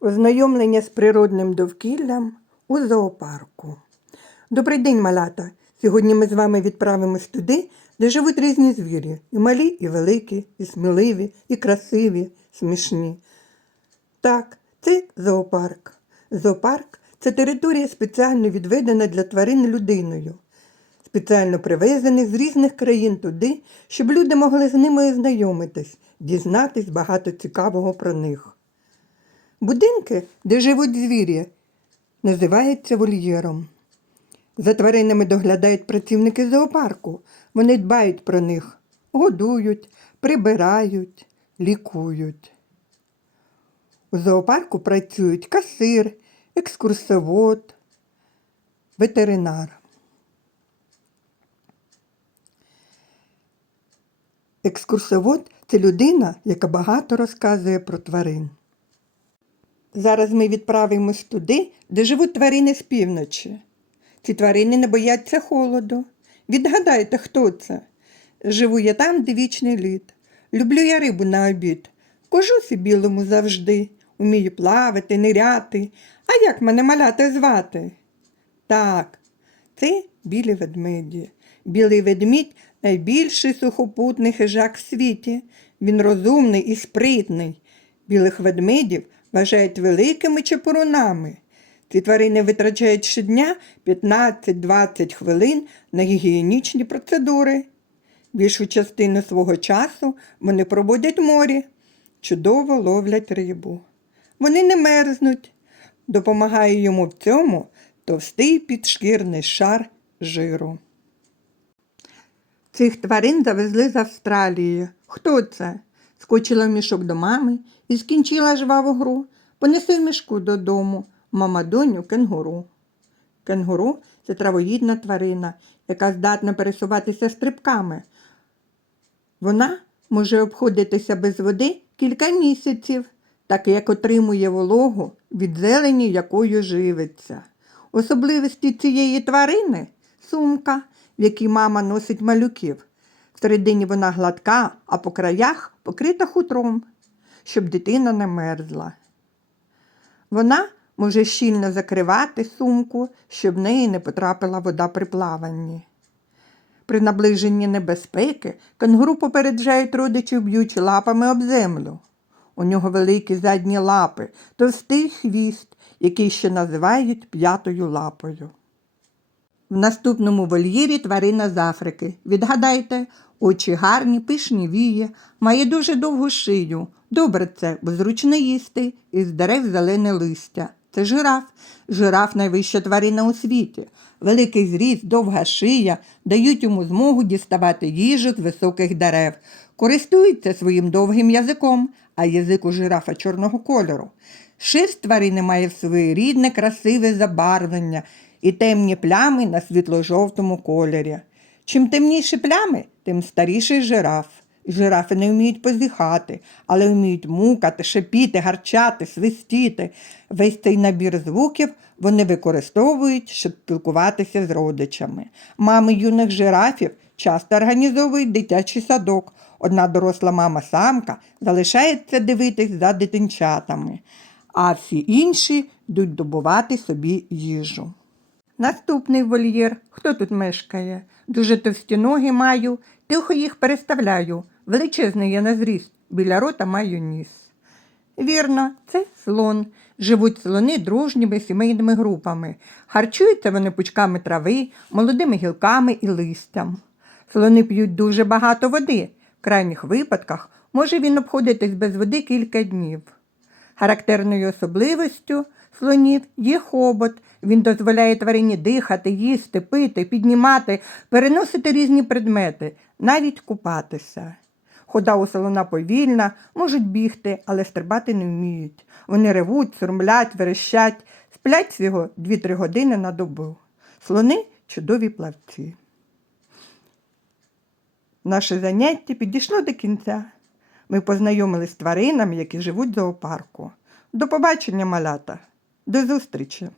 Ознайомлення з природним довкіллям у зоопарку. Добрий день, малята! Сьогодні ми з вами відправимось туди, де живуть різні звірі, і малі, і великі, і сміливі, і красиві, смішні. Так, це зоопарк. Зоопарк це територія спеціально відведена для тварин людиною, спеціально привезених з різних країн туди, щоб люди могли з ними ознайомитись, дізнатись багато цікавого про них. Будинки, де живуть звірі, називаються вольєром. За тваринами доглядають працівники зоопарку. Вони дбають про них, годують, прибирають, лікують. У зоопарку працюють касир, екскурсовод, ветеринар. Екскурсовод це людина, яка багато розказує про тварин. Зараз ми відправимось туди, де живуть тварини з півночі. Ці тварини не бояться холоду. Відгадайте, хто це? Живу я там, де вічний лід. Люблю я рибу на обід. Кожусі білому завжди. Умію плавати, ниряти. А як мене маляти звати? Так, це білі ведмеді. Білий ведмідь найбільший сухопутний хижак в світі. Він розумний і спритний. Білих ведмедів вважають великими чепурунами. Ці тварини витрачають щодня 15-20 хвилин на гігієнічні процедури. Більшу частину свого часу вони проводять в морі, чудово ловлять рибу. Вони не мерзнуть. Допомагає йому в цьому товстий підшкірний шар жиру. Цих тварин завезли з Австралії. Хто це? Скочила в мішок до мами і скінчила жваву гру. Понеси в мішку додому. Мама доню кенгуру. Кенгуру це травоїдна тварина, яка здатна пересуватися стрибками. Вона може обходитися без води кілька місяців, так як отримує вологу від зелені, якою живиться. Особливості цієї тварини сумка, в якій мама носить малюків. Всередині вона гладка, а по краях покрита хутром, щоб дитина не мерзла. Вона може щільно закривати сумку, щоб в неї не потрапила вода при плаванні. При наближенні небезпеки кенгуру попереджають родичів, б'ючи лапами об землю. У нього великі задні лапи, товстий хвіст, який ще називають п'ятою лапою. В наступному вольєрі тварина з Африки. Відгадайте, очі гарні, пишні вії, має дуже довгу шию. Добре це, бо зручно їсти, із дерев зелене листя. Це жираф. Жираф найвища тварина у світі. Великий зріст, довга шия дають йому змогу діставати їжу з високих дерев. Користується своїм довгим язиком, а язик у жирафа чорного кольору. Шерсть тварини має своєрідне красиве забарвлення і темні плями на світло-жовтому кольорі. Чим темніші плями, тим старіший жираф. Жирафи не вміють позіхати, але вміють мукати, шипіти, гарчати, свистіти. Весь цей набір звуків вони використовують, щоб спілкуватися з родичами. Мами юних жирафів часто організовують дитячий садок. Одна доросла мама-самка залишається дивитись за дитинчатами, а всі інші йдуть добувати собі їжу. Наступний вольєр. Хто тут мешкає? Дуже товсті ноги маю, тихо їх переставляю. Величезний я на зріст, біля рота маю ніс. Вірно, це слон. Живуть слони дружніми сімейними групами. Харчуються вони пучками трави, молодими гілками і листям. Слони п'ють дуже багато води. В крайніх випадках може він обходитись без води кілька днів. Характерною особливістю слонів є хобот. Він дозволяє тварині дихати, їсти, пити, піднімати, переносити різні предмети, навіть купатися. Хода у слона повільна, можуть бігти, але стрибати не вміють. Вони ревуть, сурмлять, верещать, сплять всього 2-3 години на добу. Слони чудові плавці. Наше заняття підійшло до кінця. Ми познайомилися з тваринами, які живуть в зоопарку. До побачення, малята. До зустрічі!